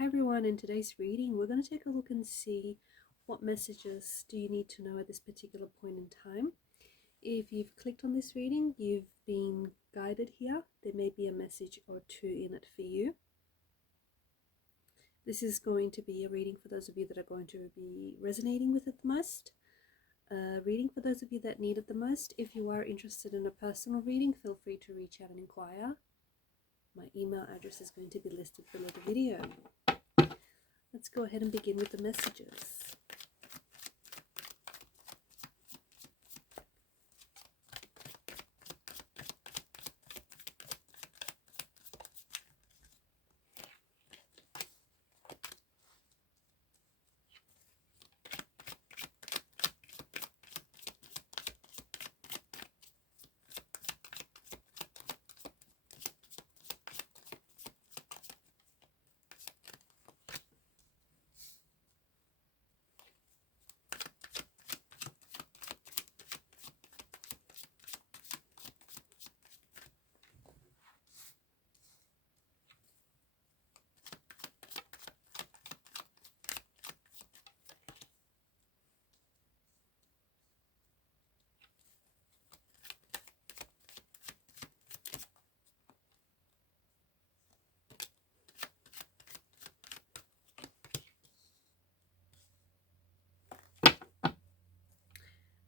Hi everyone, in today's reading we're going to take a look and see what messages do you need to know at this particular point in time. If you've clicked on this reading, you've been guided here. There may be a message or two in it for you. This is going to be a reading for those of you that are going to be resonating with it the most. Reading for those of you that need it the most. If you are interested in a personal reading, feel free to reach out and inquire. My email address is going to be listed below the video. Let's go ahead and begin with the messages.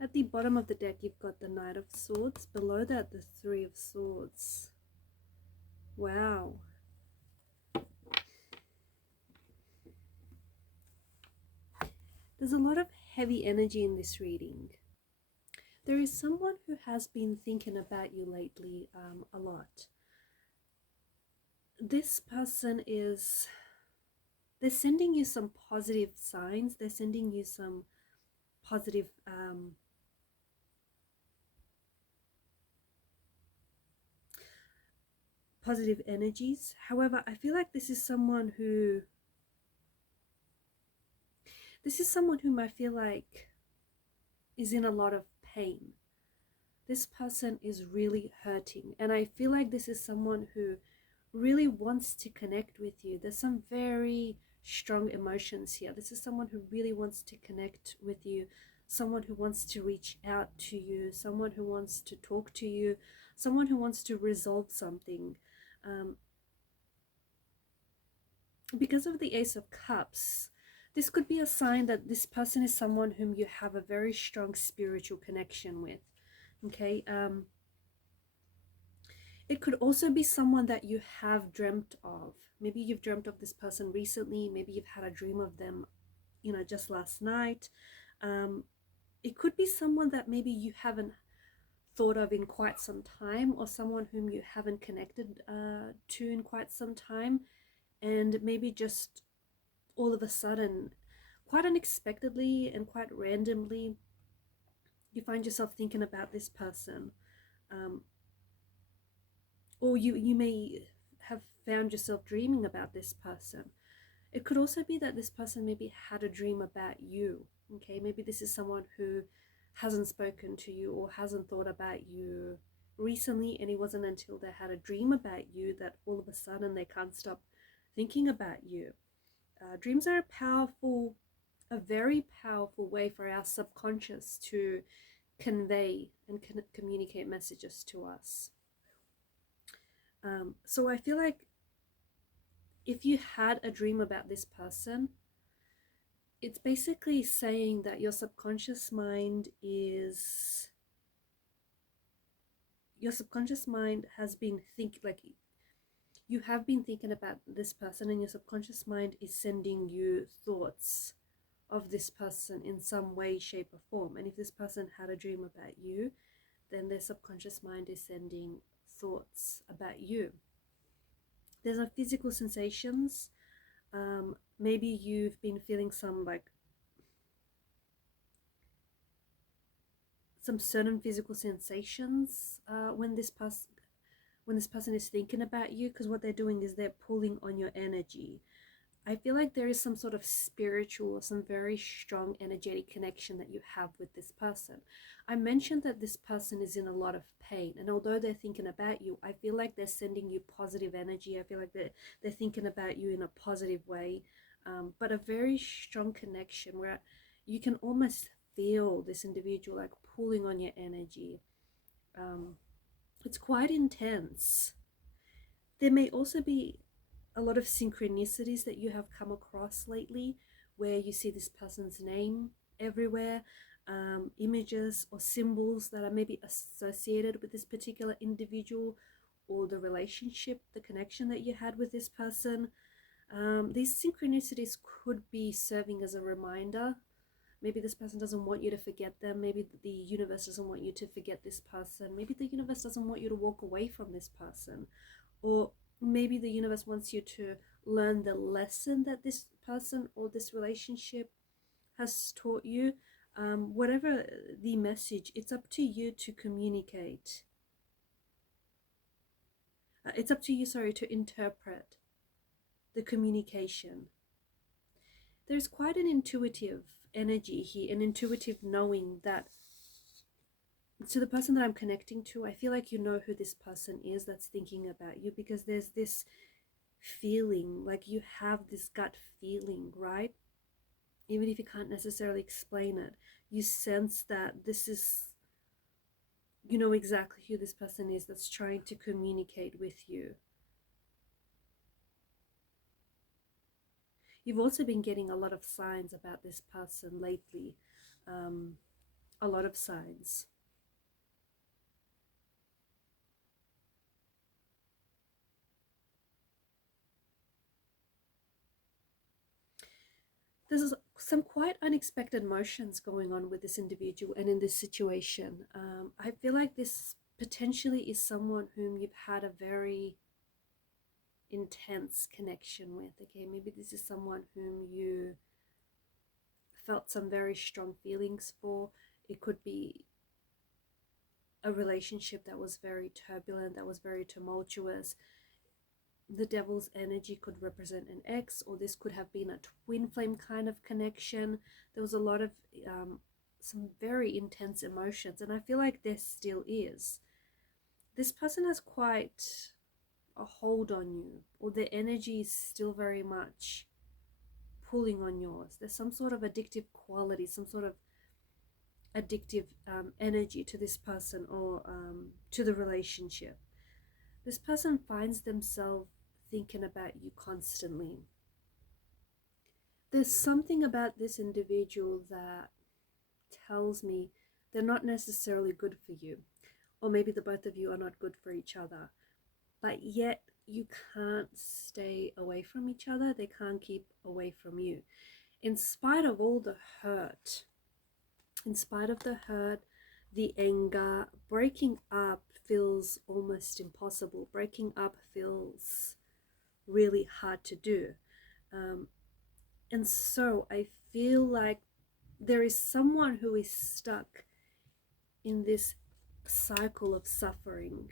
At the bottom of the deck, you've got the Knight of Swords. Below that, the Three of Swords. Wow. There's a lot of heavy energy in this reading. There is someone who has been thinking about you lately a lot. This person is... they're sending you some positive signs. They're sending you some positive... positive energies. However, I feel like this is someone whom I feel like is in a lot of pain. This person is really hurting, and I feel like this is someone who really wants to connect with you. There's some very strong emotions here. This is someone who really wants to connect with you, someone who wants to reach out to you, someone who wants to talk to you, someone who wants to resolve something. Because of the Ace of Cups, this could be a sign that this person is someone whom you have a very strong spiritual connection with. Okay, it could also be someone that you have dreamt of. Maybe you've dreamt of this person recently. Maybe you've had a dream of them, just last night. It could be someone that maybe you haven't thought of in quite some time, or someone whom you haven't connected to in quite some time, and maybe just all of a sudden, quite unexpectedly and quite randomly, you find yourself thinking about this person, or you may have found yourself dreaming about this person. It could also be that this person maybe had a dream about you. Okay, maybe this is someone who hasn't spoken to you or hasn't thought about you recently, and it wasn't until they had a dream about you that all of a sudden they can't stop thinking about you. Dreams are a very powerful way for our subconscious to convey and communicate messages to us. So I feel like if you had a dream about this person, it's basically saying that your subconscious mind has been you have been thinking about this person, and your subconscious mind is sending you thoughts of this person in some way, shape or form. And if this person had a dream about you, then their subconscious mind is sending thoughts about you. There's some physical sensations. Maybe you've been feeling some certain physical sensations when this person is thinking about you, because what they're doing is they're pulling on your energy. I feel like there is some sort of spiritual or some very strong energetic connection that you have with this person. I mentioned that this person is in a lot of pain, and although they're thinking about you, I feel like they're sending you positive energy. I feel like they're thinking about you in a positive way, but a very strong connection where you can almost feel this individual like pulling on your energy. Um, it's quite intense. There may also be a lot of synchronicities that you have come across lately where you see this person's name everywhere, images or symbols that are maybe associated with this particular individual or the relationship, the connection that you had with this person. These synchronicities could be serving as a reminder. Maybe this person doesn't want you to forget them. Maybe the universe doesn't want you to forget this person. Maybe the universe doesn't want you to walk away from this person. Or maybe the universe wants you to learn the lesson that this person or this relationship has taught you. Whatever the message, it's up to you to communicate. It's up to you, sorry, to interpret the communication. There's quite an intuitive energy here, an intuitive knowing that to the person that I'm connecting to, I feel like you know who this person is that's thinking about you, because there's this feeling, like you have this gut feeling, right? Even if you can't necessarily explain it, you sense that this is, you know exactly who this person is that's trying to communicate with you. You've also been getting a lot of signs about this person lately. A lot of signs. There's some quite unexpected emotions going on with this individual and in this situation. I feel like this potentially is someone whom you've had a very intense connection with. Okay, maybe this is someone whom you felt some very strong feelings for. It could be a relationship that was very turbulent, that was very tumultuous. The devil's energy could represent an ex, or this could have been a twin flame kind of connection. There was a lot of some very intense emotions, and I feel like there still is. This person has quite a hold on you, or their energy is still very much pulling on yours. There's some sort of addictive quality, some sort of addictive energy to this person, or to the relationship. This person finds themselves thinking about you constantly. There's something about this individual that tells me they're not necessarily good for you, or maybe the both of you are not good for each other, but yet you can't stay away from each other. They can't keep away from you. In spite of all the hurt, in spite of the hurt, the anger, breaking up feels almost impossible. Breaking up feels really hard to do. And so I feel like there is someone who is stuck in this cycle of suffering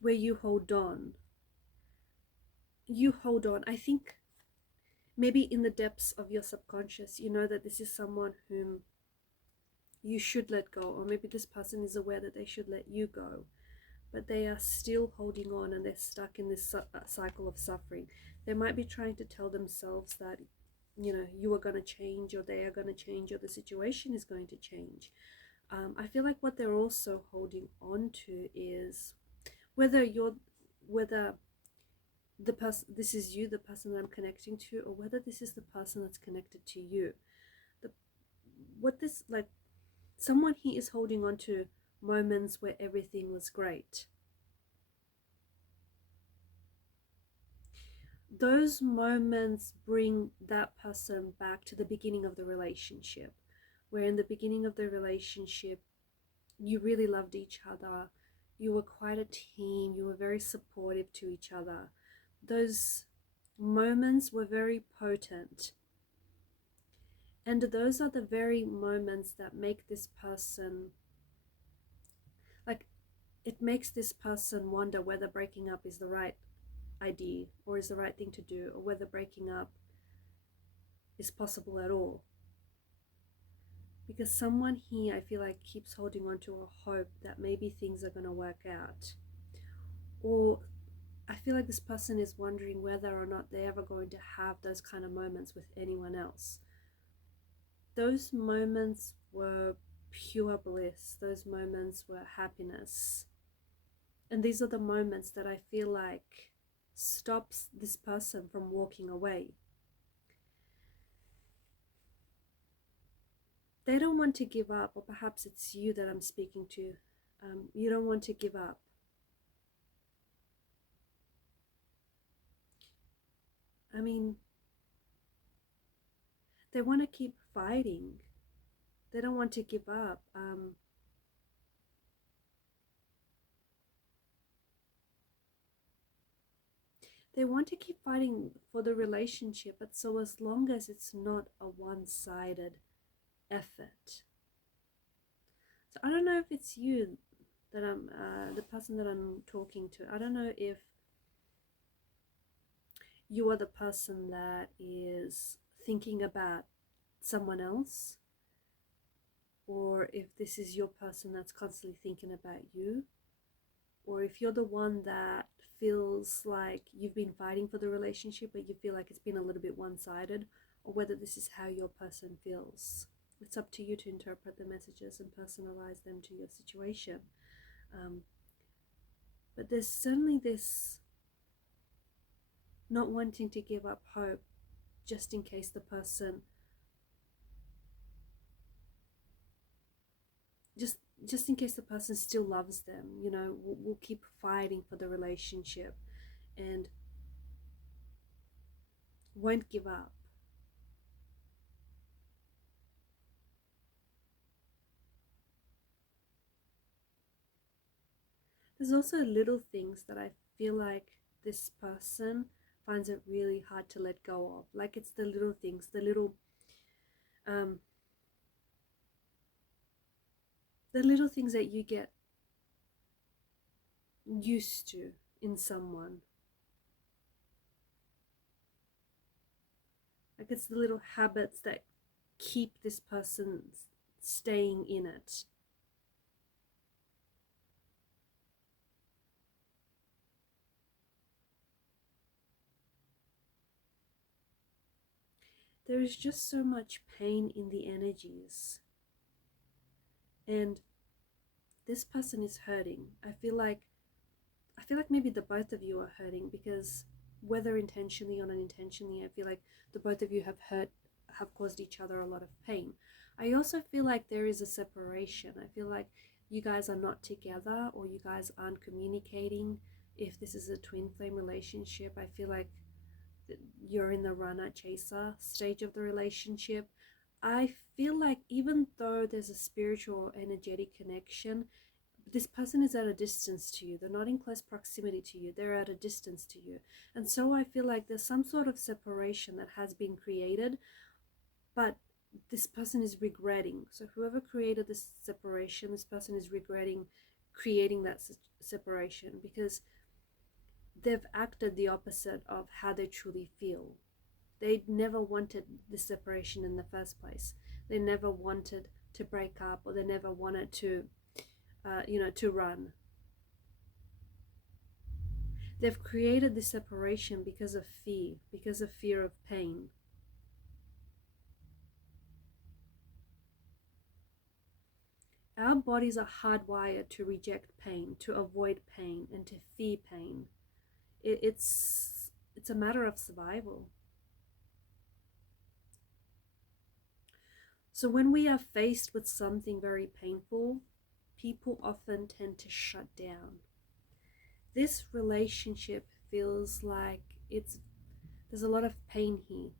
where you hold on. You hold on. I think maybe in the depths of your subconscious, you know that this is someone whom you should let go, or maybe this person is aware that they should let you go, but they are still holding on and they're stuck in this cycle of suffering. They might be trying to tell themselves that, you know, you are going to change, or they are going to change, or the situation is going to change. I feel like what they're also holding on to is whether the person, this is you, the person that I'm connecting to, or whether this is the person that's connected to you. What this, like, someone here is holding on to moments where everything was great. Those moments bring that person back to the beginning of the relationship, where in the beginning of the relationship you really loved each other, you were quite a team, you were very supportive to each other. Those moments were very potent, and those are the very moments that make this person, like, it makes this person wonder whether breaking up is the right idea or is the right thing to do, or whether breaking up is possible at all. Because someone here, I feel like, keeps holding on to a hope that maybe things are going to work out. Or I feel like this person is wondering whether or not they're ever going to have those kind of moments with anyone else. Those moments were pure bliss. Those moments were happiness. And these are the moments that I feel like stops this person from walking away. They don't want to give up, or perhaps it's you that I'm speaking to. You don't want to give up. I mean, they want to keep fighting. They don't want to give up. They want to keep fighting for the relationship, but so as long as it's not a one-sided effort. So I don't know if it's you that I'm, the person that I'm talking to. I don't know if you are the person that is thinking about someone else, or if this is your person that's constantly thinking about you, or if you're the one that feels like you've been fighting for the relationship but you feel like it's been a little bit one-sided, or whether this is how your person feels. It's up to you to interpret the messages and personalize them to your situation. But there's certainly this not wanting to give up hope just in case the person just in case the person still loves them, you know, will keep fighting for the relationship and won't give up. There's also little things that I feel like this person finds it really hard to let go of. Like it's the little things, the little things that you get used to in someone. Like it's the little habits that keep this person staying in it. There is just so much pain in the energies. And this person is hurting. I feel like maybe the both of you are hurting, because whether intentionally or unintentionally, I feel like the both of you have caused each other a lot of pain. I also feel like there is a separation. I feel like you guys are not together, or you guys aren't communicating. If this is a twin flame relationship, I feel like you're in the runner chaser stage of the relationship. I feel like even though there's a spiritual energetic connection, this person is at a distance to you. They're not in close proximity to you. They're at a distance to you. And so I feel like there's some sort of separation that has been created, but this person is regretting. So whoever created this separation, this person is regretting creating that separation, because they've acted the opposite of how they truly feel. They never wanted this separation in the first place. They never wanted to break up, or they never wanted to to run. They've created this separation because of fear of pain. Our bodies are hardwired to reject pain, to avoid pain, and to fear pain. It's a matter of survival. So when we are faced with something very painful, people often tend to shut down. This relationship feels like there's a lot of pain here.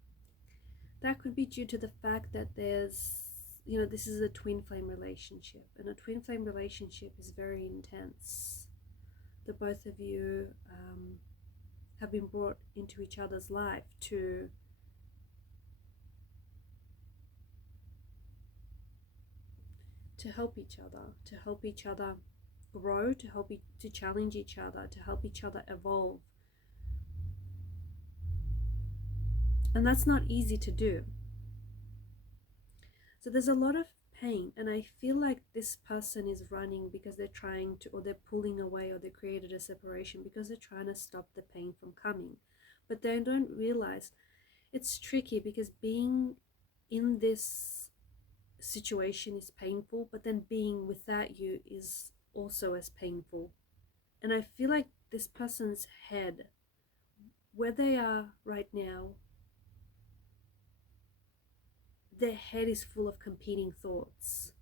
That could be due to the fact that this is a twin flame relationship, and a twin flame relationship is very intense. The both of you have been brought into each other's life to help each other grow, to challenge each other, to help each other evolve. And that's not easy to do. So there's a lot of pain, and I feel like this person is running because they're trying to, or they're pulling away, or they created a separation because they're trying to stop the pain from coming. But they don't realize it's tricky, because being in this situation is painful, but then being without you is also as painful. And I feel like this person's head, where they are right now, their head is full of competing thoughts.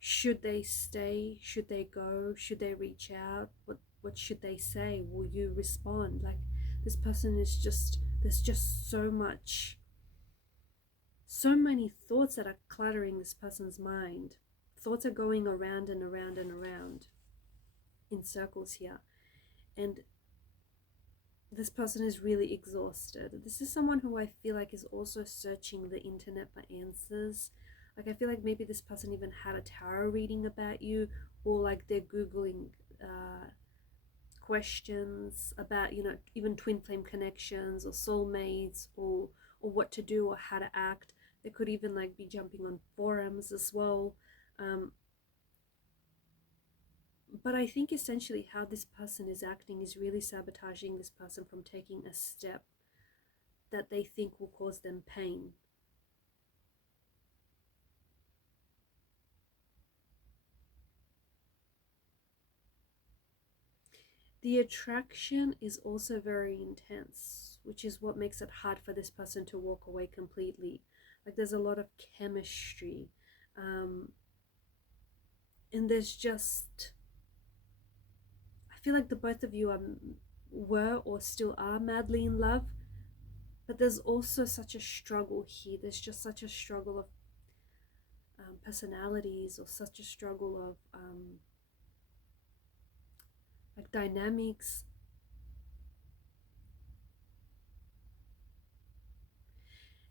Should they stay? Should they go? Should they reach out? What should they say? Will you respond? Like, this person is just, there's just so many thoughts that are cluttering this person's mind. Thoughts are going around and around and around in circles here. And this person is really exhausted. This is someone who I feel like is also searching the internet for answers. Like, I feel like maybe this person even had a tarot reading about you, or like they're Googling questions about, you know, even twin flame connections or soulmates, or what to do or how to act. They could even like be jumping on forums as well. But I think essentially how this person is acting is really sabotaging this person from taking a step that they think will cause them pain. The attraction is also very intense, which is what makes it hard for this person to walk away completely. Like, there's a lot of chemistry. And there's just, I feel like the both of you were or still are madly in love, but there's also such a struggle here. There's just such a struggle of personalities, or such a struggle of like dynamics.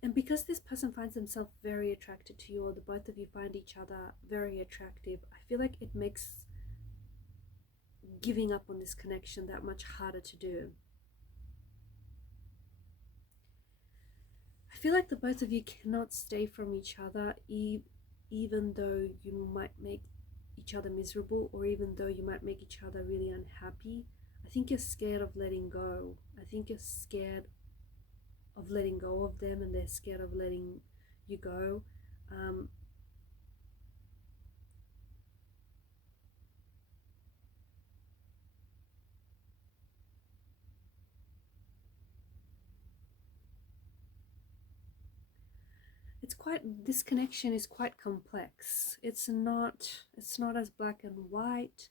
And because this person finds themselves very attracted to you, or the both of you find each other very attractive, I feel like it makes giving up on this connection that much harder to do. I feel like the both of you cannot stay from each other, even though you might make each other miserable, or even though you might make each other really unhappy. I think you're scared of letting go. I think you're scared of letting go of them, and they're scared of letting you go. This connection is quite complex. It's not as black and white.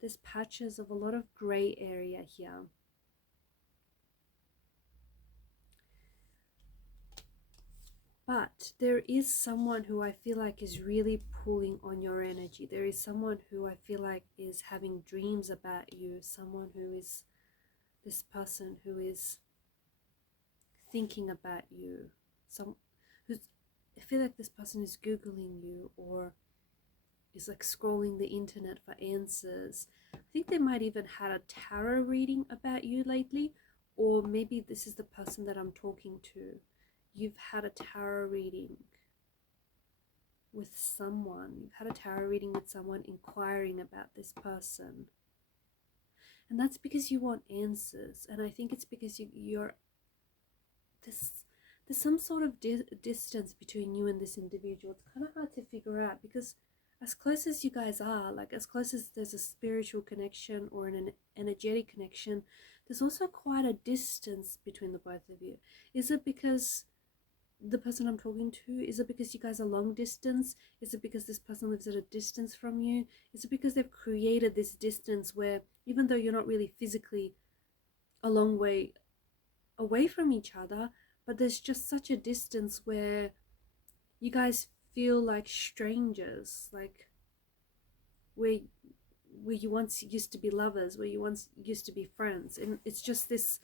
There's patches of a lot of gray area here. But there is someone who I feel like is really pulling on your energy. There is someone who I feel like is having dreams about you. Someone who is, this person who is thinking about you. I feel like this person is Googling you, or is like scrolling the internet for answers. I think they might even had a tarot reading about you lately, or maybe this is the person that I'm talking to. You've had a tarot reading with someone. You've had a tarot reading with someone inquiring about this person. And that's because you want answers. And I think it's because you're there's some sort of distance between you and this individual. It's kind of hard to figure out, because as close as you guys are, like as close as there's a spiritual connection or an energetic connection, there's also quite a distance between the both of you. Is it because the person I'm talking to, is it because you guys are long distance? Is it because this person lives at a distance from you? Is it because they've created this distance where, even though you're not really physically a long way away from each other, but there's just such a distance where you guys feel like strangers, like where you once used to be lovers, where you once used to be friends. And it's just this,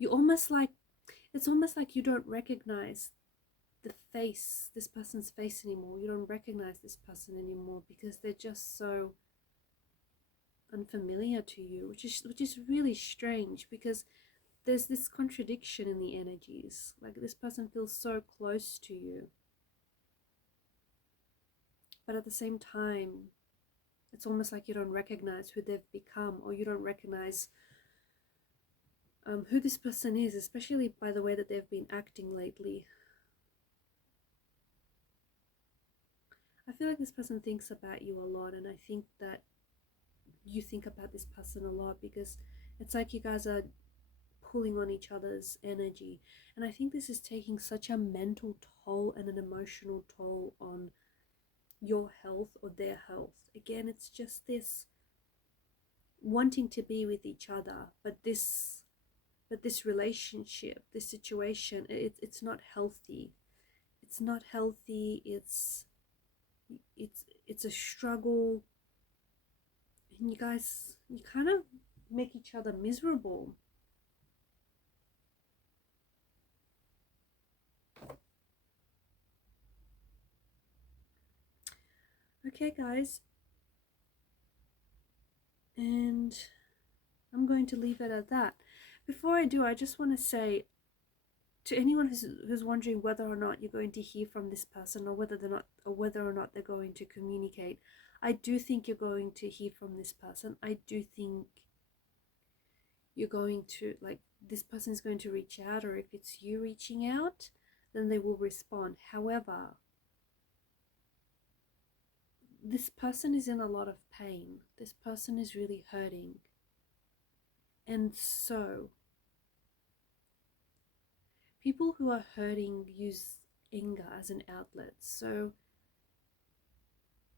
it's almost like you don't recognize this person's face anymore. You don't recognize this person anymore, because they're just so unfamiliar to you, which is really strange, because there's this contradiction in the energies. Like this person feels so close to you, but at the same time, it's almost like you don't recognize who they've become, or you don't recognize who this person is, especially by the way that they've been acting lately. I feel like this person thinks about you a lot, and I think that you think about this person a lot, because it's like you guys are pulling on each other's energy. And I think this is taking such a mental toll and an emotional toll on your health or their health. Again, it's just this wanting to be with each other, but this relationship, this situation, it's not healthy. It's not healthy. It's a struggle, and you guys, you kind of make each other miserable. Okay, guys, and I'm going to leave it at that. Before I do, I just want to say to anyone who's wondering whether or not you're going to hear from this person, or whether or not they're going to communicate, I do think you're going to hear from this person. I do think you're going to, like, this person is going to reach out, or if it's you reaching out, then they will respond. However, this person is in a lot of pain. This person is really hurting. And so people who are hurting use anger as an outlet. So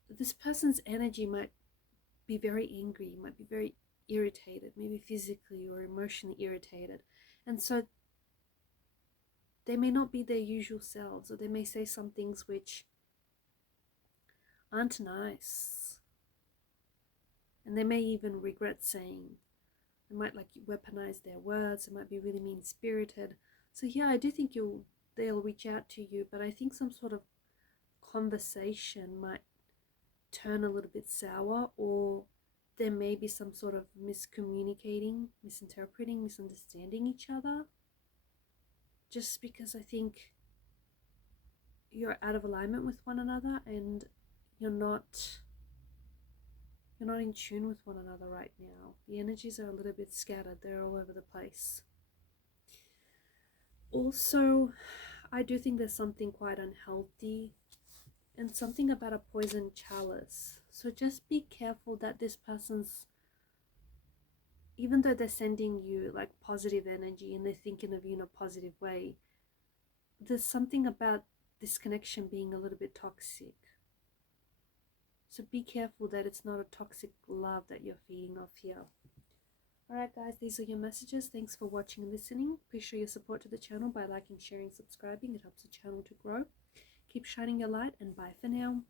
this person's energy might be very angry, might be very irritated, maybe physically or emotionally irritated. And so they may not be their usual selves, or they may say some things which aren't nice. And they may even regret saying. They might like weaponize their words. It might be really mean-spirited. So yeah, I do think they'll reach out to you, but I think some sort of conversation might turn a little bit sour, or there may be some sort of miscommunicating, misinterpreting, misunderstanding each other. Just because I think you're out of alignment with one another, and you're not in tune with one another right now. The energies are a little bit scattered. They're all over the place. Also, I do think there's something quite unhealthy, and something about a poison chalice. So just be careful that this person's, even though they're sending you like positive energy and they're thinking of you in a positive way, there's something about this connection being a little bit toxic. So be careful that it's not a toxic love that you're feeding off here. Alright guys, these are your messages. Thanks for watching and listening. Please show your support to the channel by liking, sharing, subscribing. It helps the channel to grow. Keep shining your light, and bye for now.